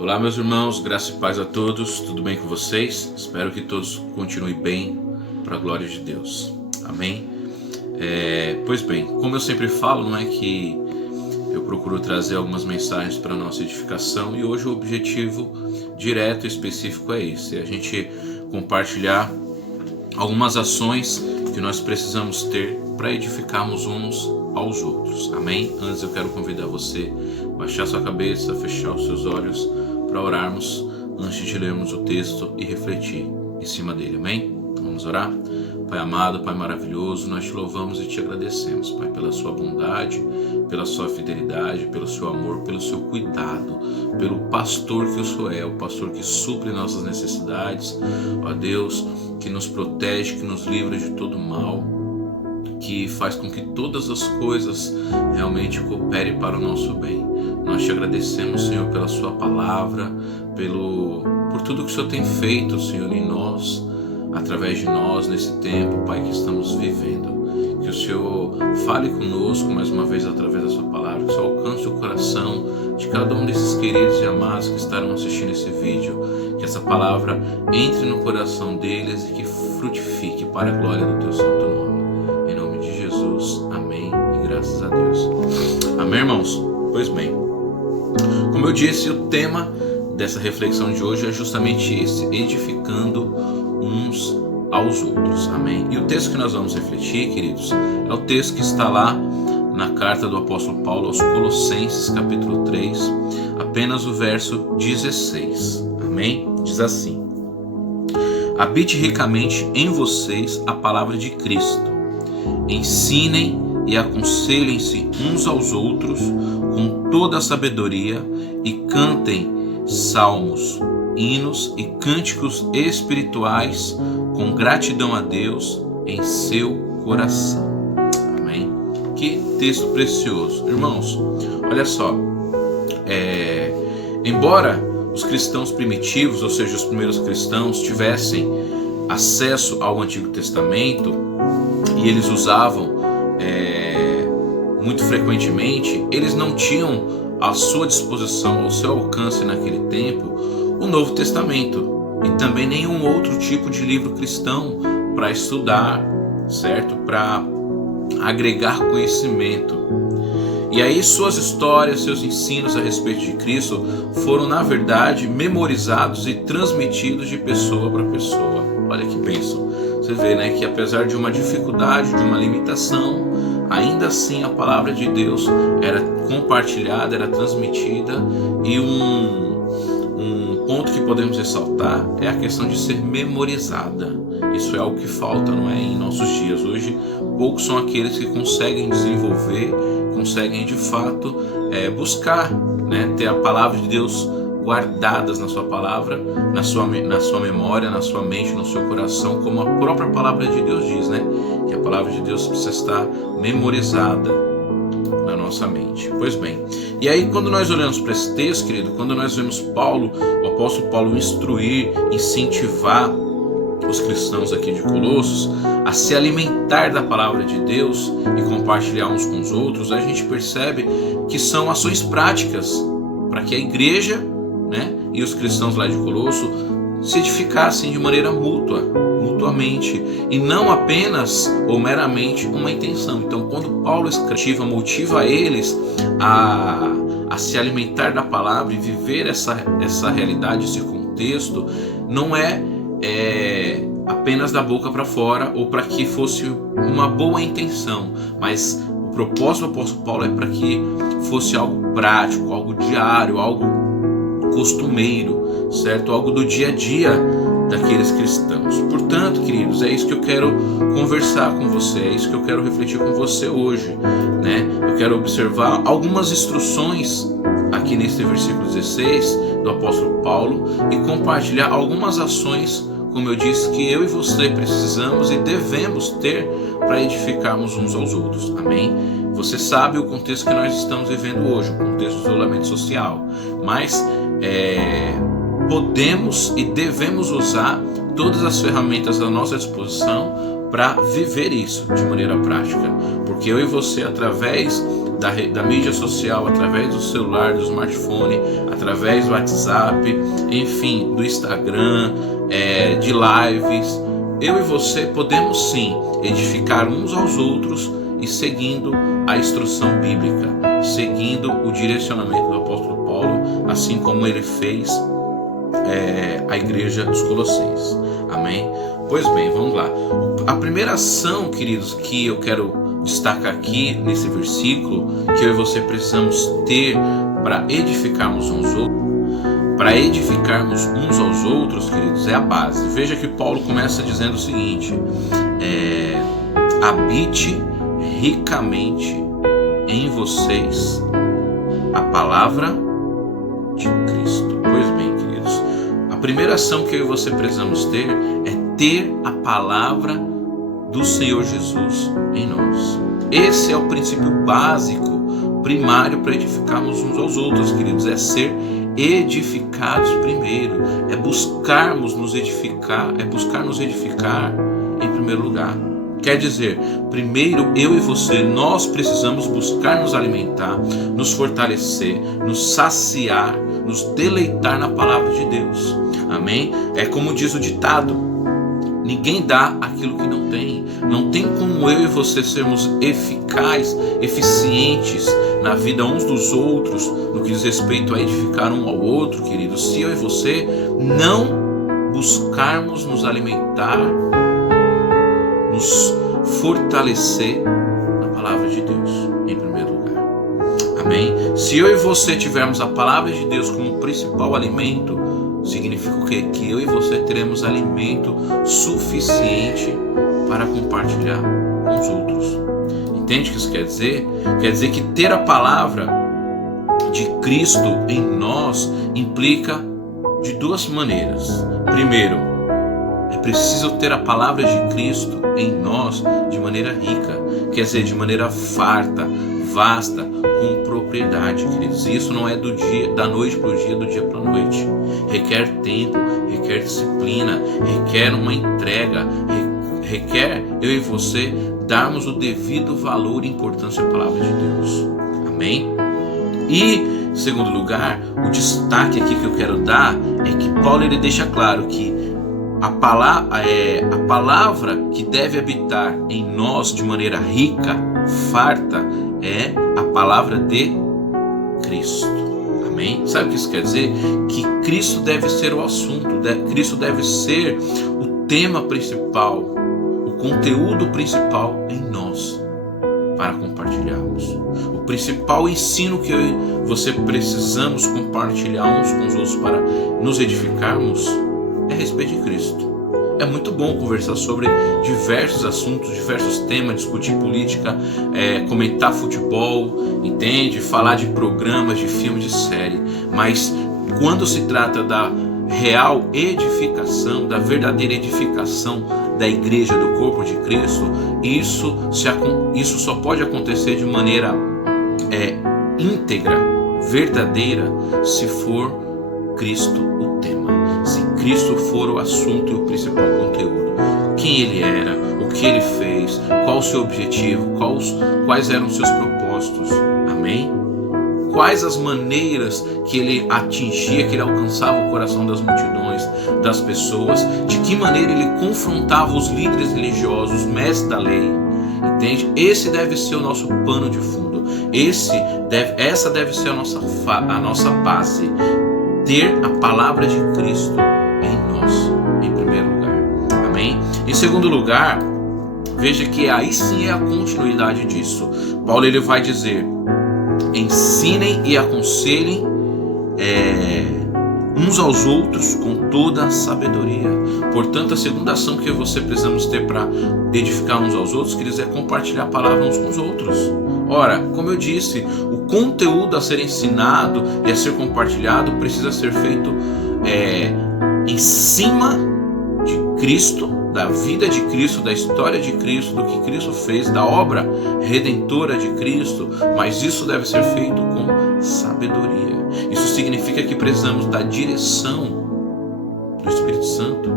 Olá, meus irmãos, graça e paz a todos, tudo bem com vocês? Espero que todos continuem bem, para a glória de Deus, amém? Pois bem, como eu sempre falo, não é que eu procuro trazer algumas mensagens para a nossa edificação, e hoje o objetivo direto e específico é esse, a gente compartilhar algumas ações que nós precisamos ter para edificarmos uns aos outros, amém? Antes eu quero convidar você a baixar sua cabeça, fechar os seus olhos para orarmos antes de lermos o texto e refletir em cima dele, amém? Vamos orar? Pai amado, Pai maravilhoso, nós te louvamos e te agradecemos, Pai, pela sua bondade, pela sua fidelidade, pelo seu amor, pelo seu cuidado, pelo pastor que o Senhor é, o pastor que supre nossas necessidades, ó Deus, que nos protege, que nos livra de todo mal, que faz com que todas as coisas realmente cooperem para o nosso bem. Nós te agradecemos, Senhor, pela sua palavra, por tudo que o Senhor tem feito, Senhor, em nós, através de nós, nesse tempo, Pai, que estamos vivendo. Que o Senhor fale conosco mais uma vez através da sua palavra, que o Senhor alcance o coração de cada um desses queridos e amados que estarão assistindo esse vídeo, que essa palavra entre no coração deles e que frutifique para a glória do teu santo nome. Em nome de Jesus, amém e graças a Deus. Amém, irmãos? Pois bem, como eu disse, o tema dessa reflexão de hoje é justamente esse, edificando uns aos outros, amém? E o texto que nós vamos refletir, queridos, é o texto que está lá na carta do apóstolo Paulo aos Colossenses, capítulo 3, apenas o verso 16, amém? Diz assim: habite ricamente em vocês a palavra de Cristo, ensinem e aconselhem-se uns aos outros com toda a sabedoria e cantem salmos, hinos e cânticos espirituais com gratidão a Deus em seu coração. Amém? Que texto precioso. Irmãos, olha só, embora os cristãos primitivos, ou seja, os primeiros cristãos, tivessem acesso ao Antigo Testamento e eles usavam muito frequentemente, eles não tinham à sua disposição, ao seu alcance naquele tempo, o Novo Testamento e também nenhum outro tipo de livro cristão para estudar, certo? Para agregar conhecimento. E aí suas histórias, seus ensinos a respeito de Cristo foram, na verdade, memorizados e transmitidos de pessoa para pessoa. Olha que bênção. Você vê, né, que apesar de uma dificuldade, de uma limitação, ainda assim a palavra de Deus era compartilhada, era transmitida. E um ponto que podemos ressaltar é a questão de ser memorizada. Isso é algo que falta, não é, em nossos dias. Hoje, poucos são aqueles que conseguem desenvolver, conseguem de fato buscar, né, ter a palavra de Deus guardadas na sua palavra, na sua memória, na sua mente, no seu coração, como a própria palavra de Deus diz, né? Que a palavra de Deus precisa estar memorizada na nossa mente. Pois bem, e aí quando nós olhamos para esse texto, querido, quando nós vemos Paulo, o apóstolo Paulo instruir, incentivar os cristãos aqui de Colossos a se alimentar da palavra de Deus e compartilhar uns com os outros, a gente percebe que são ações práticas para que a igreja, né, e os cristãos lá de Colosso se edificassem de maneira mutuamente, e não apenas ou meramente uma intenção. Então, quando Paulo escreve, motiva eles a se alimentar da palavra e viver essa realidade, esse contexto, não é apenas da boca para fora ou para que fosse uma boa intenção, mas o propósito do apóstolo Paulo é para que fosse algo prático, algo diário, algo costumeiro, certo? Algo do dia a dia daqueles cristãos. Portanto, queridos, é isso que eu quero conversar com você, é isso que eu quero refletir com você hoje, né? Eu quero observar algumas instruções aqui nesse versículo 16 do apóstolo Paulo e compartilhar algumas ações, como eu disse, que eu e você precisamos e devemos ter para edificarmos uns aos outros, amém? Você sabe o contexto que nós estamos vivendo hoje, o contexto do isolamento social, mas podemos e devemos usar todas as ferramentas à nossa disposição para viver isso de maneira prática, porque eu e você, através da mídia social, através do celular, do smartphone, através do WhatsApp, enfim, do Instagram, de lives. Eu e você podemos sim edificar uns aos outros e seguindo a instrução bíblica, seguindo o direcionamento do apóstolo Paulo, assim como ele fez a igreja dos Colossenses. Amém? Pois bem, vamos lá. A primeira ação, queridos, que eu quero destacar aqui nesse versículo, que eu e você precisamos ter para edificarmos uns aos outros, queridos, é a base. Veja que Paulo começa dizendo o seguinte: habite ricamente em vocês a palavra de Cristo. Pois bem, queridos, a primeira ação que eu e você precisamos ter é ter a palavra do Senhor Jesus em nós. Esse é o princípio básico, primário para edificarmos uns aos outros, queridos, é ser edificados primeiro, é buscar nos edificar em primeiro lugar. Quer dizer, primeiro eu e você, nós precisamos buscar nos alimentar, nos fortalecer, nos saciar, nos deleitar na palavra de Deus. Amém? É como diz o ditado: ninguém dá aquilo que não tem. Não tem como eu e você sermos eficientes na vida uns dos outros, no que diz respeito a edificar um ao outro, queridos, se eu e você não buscarmos nos alimentar, nos fortalecer na palavra de Deus, em primeiro lugar. Amém? Se eu e você tivermos a palavra de Deus como principal alimento, significa o quê? Que eu e você teremos alimento suficiente para compartilhar com os outros. Entende o que isso quer dizer? Quer dizer que ter a palavra de Cristo em nós implica de duas maneiras. Primeiro, é preciso ter a palavra de Cristo em nós de maneira rica, quer dizer, de maneira farta, vasta, com propriedade, queridos. Isso não é da noite para o dia, do dia para a noite. Requer tempo, requer disciplina, requer uma entrega, requer eu e você darmos o devido valor e importância à palavra de Deus. Amém? E, em segundo lugar, o destaque aqui que eu quero dar é que Paulo ele deixa claro que a palavra que deve habitar em nós de maneira rica, farta, é a palavra de Cristo. Amém? Sabe o que isso quer dizer? Que Cristo deve ser o assunto, Cristo deve ser o tema principal, o conteúdo principal em nós, para compartilharmos. O principal ensino que eu e você precisamos compartilhar uns com os outros para nos edificarmos é a respeito de Cristo. É muito bom conversar sobre diversos assuntos, diversos temas, discutir política, comentar futebol, entende? Falar de programas, de filmes, de série. Mas quando se trata da real edificação, da verdadeira edificação da igreja, do corpo de Cristo, isso só pode acontecer de maneira íntegra, verdadeira, se for Cristo o tema. Se Cristo for o assunto e o principal conteúdo, quem ele era, o que ele fez, qual o seu objetivo, quais eram os seus propósitos, amém? Quais as maneiras que ele atingia, que ele alcançava o coração das multidões, das pessoas, de que maneira ele confrontava os líderes religiosos, os mestres da lei, entende? Esse deve ser o nosso pano de fundo, essa deve ser a nossa base. Ter a palavra de Cristo em nós, em primeiro lugar. Amém? Em segundo lugar, veja que aí sim é a continuidade disso. Paulo ele vai dizer: ensinem e aconselhem uns aos outros com toda a sabedoria. Portanto, a segunda ação que você precisamos ter para edificar uns aos outros, queridos, é compartilhar a palavra uns com os outros. Ora, como eu disse, o conteúdo a ser ensinado e a ser compartilhado precisa ser feito em cima de Cristo, da vida de Cristo, da história de Cristo, do que Cristo fez, da obra redentora de Cristo, mas isso deve ser feito com sabedoria. Isso significa que precisamos da direção do Espírito Santo.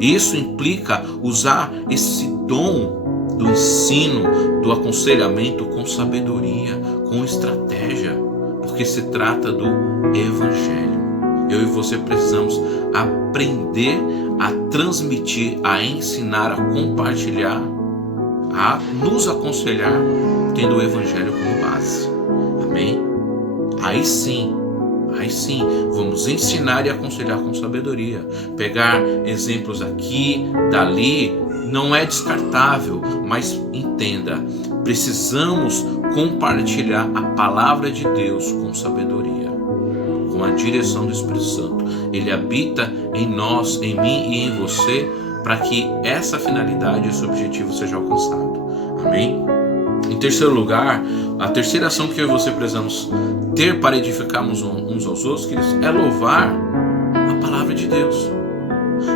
E isso implica usar esse dom do ensino, do aconselhamento com sabedoria, com estratégia, porque se trata do Evangelho. Eu e você precisamos aprender a transmitir, a ensinar, a compartilhar, a nos aconselhar, tendo o Evangelho como base. Amém? Aí sim, vamos ensinar e aconselhar com sabedoria. Pegar exemplos aqui, dali, não é descartável, mas entenda, precisamos compartilhar a palavra de Deus com sabedoria, com a direção do Espírito Santo. Ele habita em nós, em mim e em você, para que essa finalidade, esse objetivo seja alcançado. Amém? Em terceiro lugar, a terceira ação que eu e você precisamos ter para edificarmos uns aos outros, queridos, é louvar a palavra de Deus.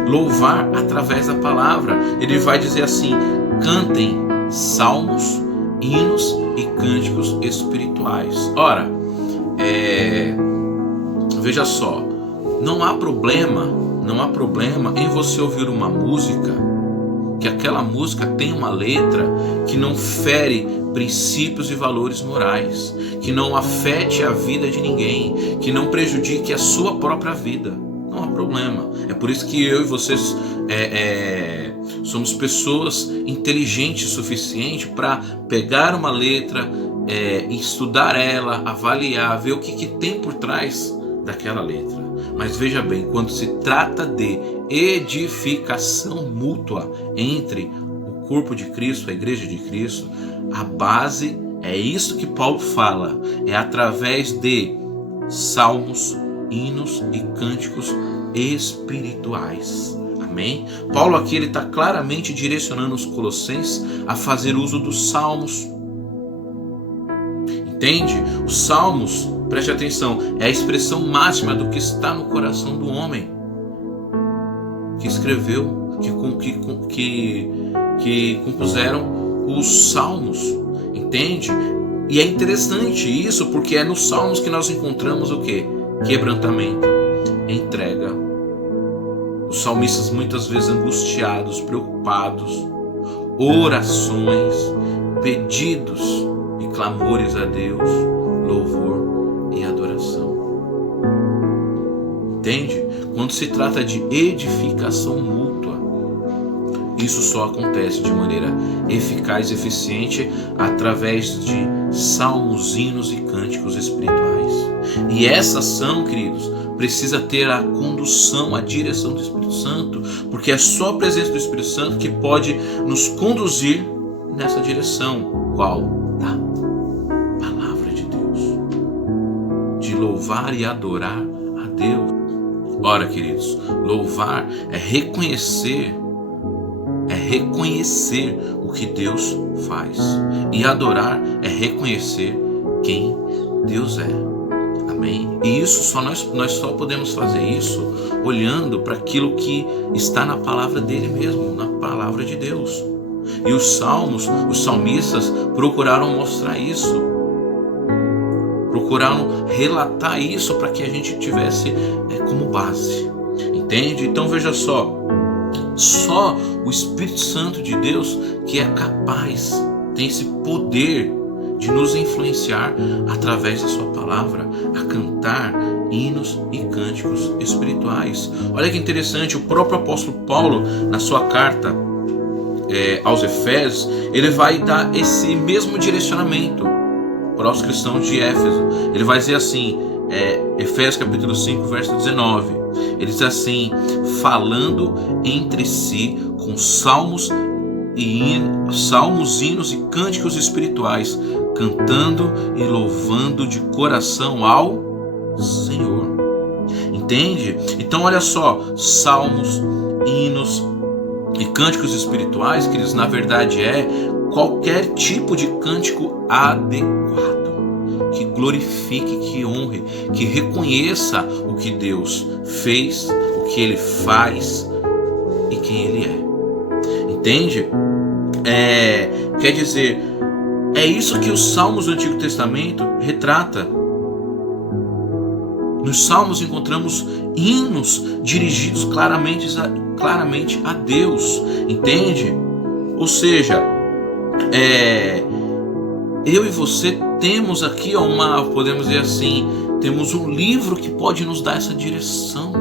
Louvar através da palavra. Ele vai dizer assim: cantem salmos, hinos e cânticos espirituais. Ora, veja só, não há problema em você ouvir uma música, que aquela música tem uma letra que não fere princípios e valores morais, que não afete a vida de ninguém, que não prejudique a sua própria vida. Não há problema. É por isso que eu e vocês somos pessoas inteligentes o suficiente para pegar uma letra, estudar ela, avaliar, ver o que tem por trás daquela letra. Mas veja bem, quando se trata de edificação mútua entre o corpo de Cristo, a igreja de Cristo, a base é isso que Paulo fala, é através de salmos, hinos e cânticos espirituais. Amém? Paulo aqui está claramente direcionando os colossenses a fazer uso dos salmos. Entende? Os salmos, preste atenção, é a expressão máxima do que está no coração do homem que escreveu, que compuseram os salmos. Entende? E é interessante isso, porque é nos salmos que nós encontramos o quê? Quebrantamento, entrega. Os salmistas muitas vezes angustiados, preocupados, orações, pedidos e clamores a Deus, louvor e adoração. Entende? Quando se trata de edificação mútua, isso só acontece de maneira eficaz e eficiente através de salmos, hinos e cânticos espirituais. E essa ação, queridos, precisa ter a condução, a direção do Espírito Santo, porque é só a presença do Espírito Santo que pode nos conduzir nessa direção. Qual? Da palavra de Deus, de louvar e adorar a Deus. Ora, queridos, louvar é reconhecer o que Deus faz, e adorar é reconhecer quem Deus é. Amém? E isso nós só podemos fazer isso olhando para aquilo que está na palavra dele mesmo, na palavra de Deus. E os salmos, os salmistas procuraram mostrar isso, procuraram relatar isso para que a gente tivesse como base. Entende? Então veja só o Espírito Santo de Deus que é capaz, tem esse poder de nos influenciar através da sua palavra a cantar hinos e cânticos espirituais. Olha que interessante, o próprio apóstolo Paulo, na sua carta aos Efésios, ele vai dar esse mesmo direcionamento para os cristãos de Éfeso. Ele vai dizer assim, Efésios capítulo 5, verso 19, ele diz assim: falando entre si com salmos, hinos e cânticos espirituais, cantando e louvando de coração ao Senhor. Entende? Então olha só, salmos, hinos e cânticos espirituais, queridos, na verdade é qualquer tipo de cântico adequado, que glorifique, que honre, que reconheça o que Deus fez, o que Ele faz e quem Ele é. Entende? Quer dizer, é isso que os salmos do Antigo Testamento retrata. Nos salmos encontramos hinos dirigidos claramente a Deus, entende? Ou seja, eu e você temos aqui podemos dizer assim, temos um livro que pode nos dar essa direção,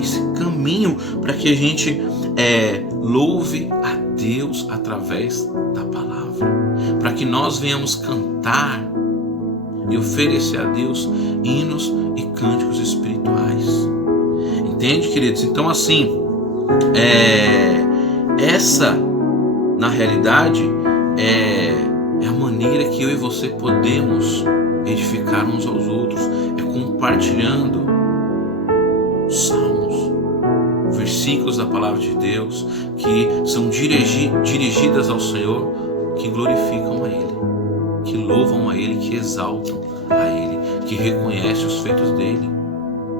esse caminho para que a gente louve a Deus através da palavra, para que nós venhamos cantar e oferecer a Deus hinos e cânticos espirituais. Entende, queridos? Então assim, essa na realidade é a maneira que eu e você podemos edificar uns aos outros, é compartilhando salmos, versículos da palavra de Deus que são dirigidas ao Senhor, que glorificam a Ele, que louvam a Ele, que exaltam a Ele, que reconhecem os feitos dele.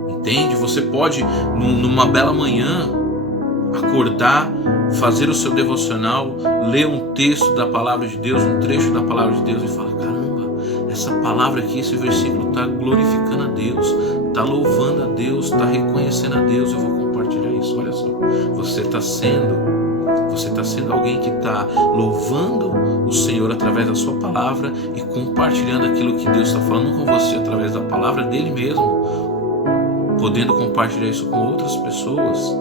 Entende? Você pode, numa bela manhã, acordar, fazer o seu devocional, ler um texto da palavra de Deus, um trecho da palavra de Deus e falar: caramba, essa palavra aqui, esse versículo está glorificando a Deus, está louvando a Deus, está reconhecendo a Deus, eu vou compartilhar isso. Olha só, você está sendo alguém que está louvando o Senhor através da sua palavra e compartilhando aquilo que Deus está falando com você através da palavra dele mesmo, podendo compartilhar isso com outras pessoas,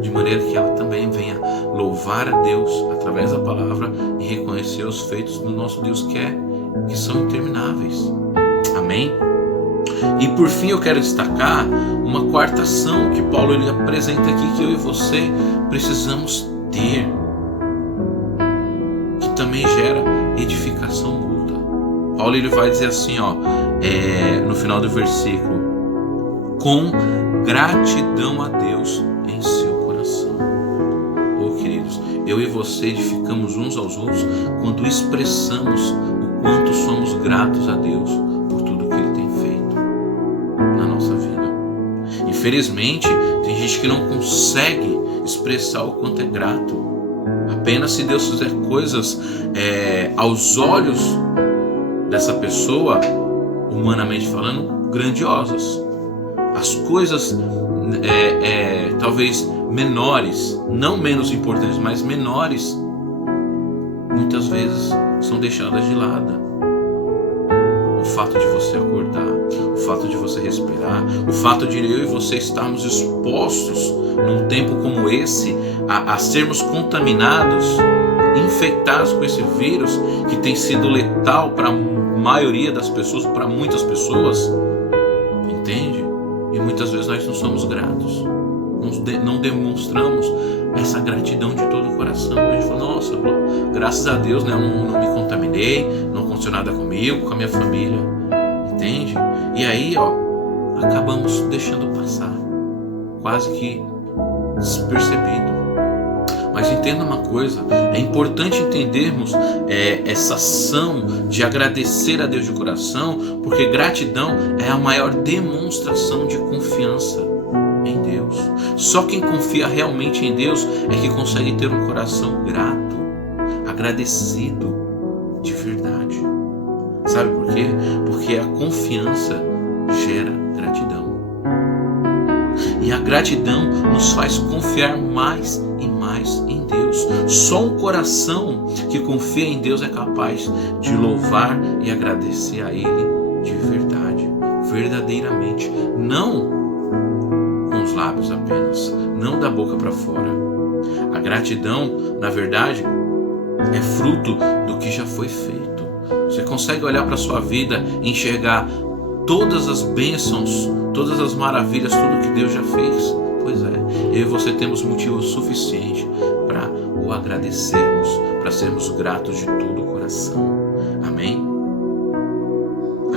de maneira que ela também venha louvar a Deus através da palavra e reconhecer os feitos do nosso Deus que são intermináveis. Amém? E por fim eu quero destacar uma quarta ação que Paulo ele apresenta aqui, que eu e você precisamos ter, que também gera edificação mútua. Paulo ele vai dizer assim, no final do versículo: com gratidão a Deus em seu coração. Queridos, eu e você edificamos uns aos outros quando expressamos o quanto somos gratos a Deus por tudo que Ele tem feito na nossa vida. Infelizmente, tem gente que não consegue expressar o quanto é grato. Apenas se Deus fizer coisas aos olhos dessa pessoa, humanamente falando, grandiosas. As coisas talvez menores, não menos importantes, mas menores, muitas vezes são deixadas de lado. O fato de você acordar, o fato de você respirar, o fato de eu e você estarmos expostos num tempo como esse a sermos contaminados, infectados com esse vírus que tem sido letal para a maioria das pessoas, para muitas pessoas, entende? E muitas vezes nós não somos gratos, não demonstramos essa gratidão de todo o coração. A gente fala: nossa, graças a Deus, né, eu não me contaminei, não aconteceu nada comigo, com a minha família, entende? E aí, acabamos deixando passar, quase que despercebido. Mas entenda uma coisa, é importante entendermos essa ação de agradecer a Deus de coração, porque gratidão é a maior demonstração de confiança em Deus. Só quem confia realmente em Deus é que consegue ter um coração grato, agradecido de verdade. Sabe por quê? Porque a confiança gera gratidão. E a gratidão nos faz confiar mais e mais em Deus. Só um coração que confia em Deus é capaz de louvar e agradecer a Ele de verdade, verdadeiramente, não com os lábios apenas, não da boca para fora. A gratidão, na verdade, é fruto do que já foi feito. Você consegue olhar para a sua vida e enxergar todas as bênçãos, todas as maravilhas, tudo que Deus já fez? Pois é, eu e você temos motivo suficiente para o agradecermos, para sermos gratos de todo o coração. Amém?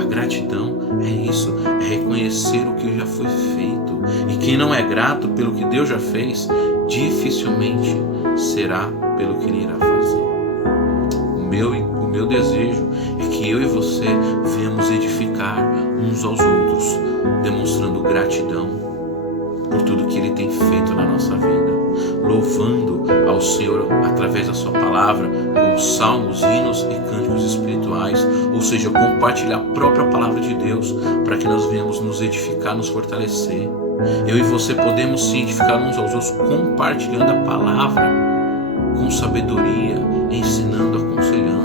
A gratidão é isso, é reconhecer o que já foi feito. E quem não é grato pelo que Deus já fez, dificilmente será pelo que Ele irá fazer. O meu desejo é que eu e você venhamos edificar uns aos outros, demonstrando gratidão por tudo que Ele tem feito na nossa vida, louvando ao Senhor através da sua palavra, com salmos, hinos e cânticos espirituais, ou seja, compartilhar a própria palavra de Deus, para que nós venhamos nos edificar, nos fortalecer. Eu e você podemos sim edificar uns aos outros, compartilhando a palavra com sabedoria, ensinando, aconselhando.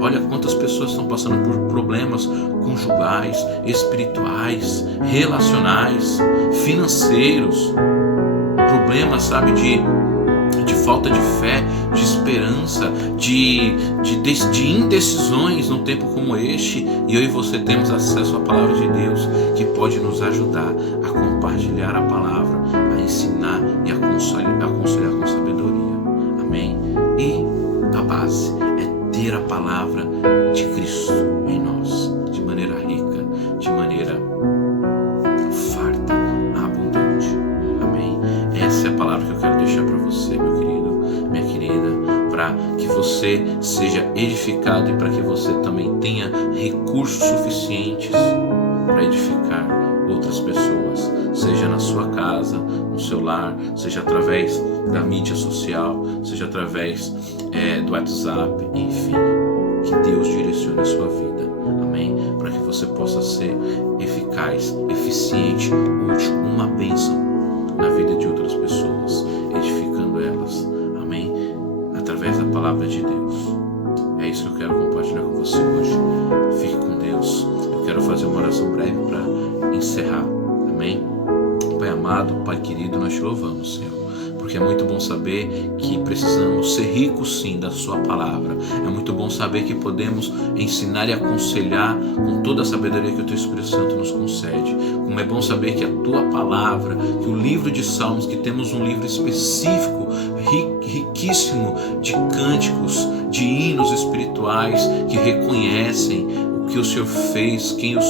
Olha quantas pessoas pessoas estão passando por problemas conjugais, espirituais, relacionais, financeiros, problemas, sabe, de falta de fé, de esperança, de indecisões num tempo como este, e eu e você temos acesso à palavra de Deus, que pode nos ajudar a compartilhar a palavra, a ensinar e a aconselhar com sabedoria. Amém? E a base é ter a palavra de Cristo em nós, de maneira rica, de maneira farta, abundante. Amém? Essa é a palavra que eu quero deixar para você, meu querido, minha querida, para que você seja edificado e para que você também tenha recursos suficientes para edificar outras pessoas, seja na sua casa, no seu lar, seja através da mídia social, seja através do WhatsApp, enfim, que Deus direcione a sua vida, amém? Para que você possa ser eficaz, eficiente, útil, uma bênção na vida de outras pessoas, edificando elas, amém? Através da palavra de Deus. É isso que eu quero compartilhar com você hoje. Fique com Deus. Eu quero fazer uma oração breve para encerrar, amém? Pai amado, Pai querido, nós te louvamos, Senhor, porque é muito bom saber que precisamos ser ricos sim da sua palavra. É muito bom saber que podemos ensinar e aconselhar com toda a sabedoria que o teu Espírito Santo nos concede. Como é bom saber que a tua palavra, que o livro de Salmos, que temos um livro específico, riquíssimo de cânticos, de hinos espirituais que reconhecem o que o Senhor fez, quem o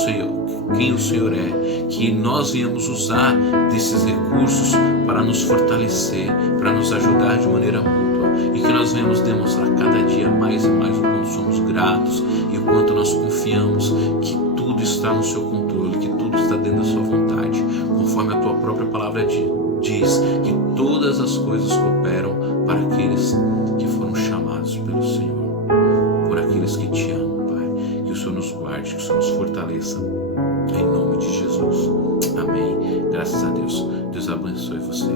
Senhor é, que nós viemos usar desses recursos para nos fortalecer, para nos ajudar de maneira mútua, e que nós venhamos demonstrar cada dia mais e mais o quanto somos gratos e o quanto nós confiamos que tudo está no seu controle, que tudo está dentro da sua vontade, conforme a tua própria palavra diz que todas as coisas cooperam para aqueles que foram chamados pelo Senhor, por aqueles que te amam, Pai. Que o Senhor nos guarde, que o Senhor nos fortaleça, em nome de Jesus. Amém. Graças a Deus. Deus abençoe você.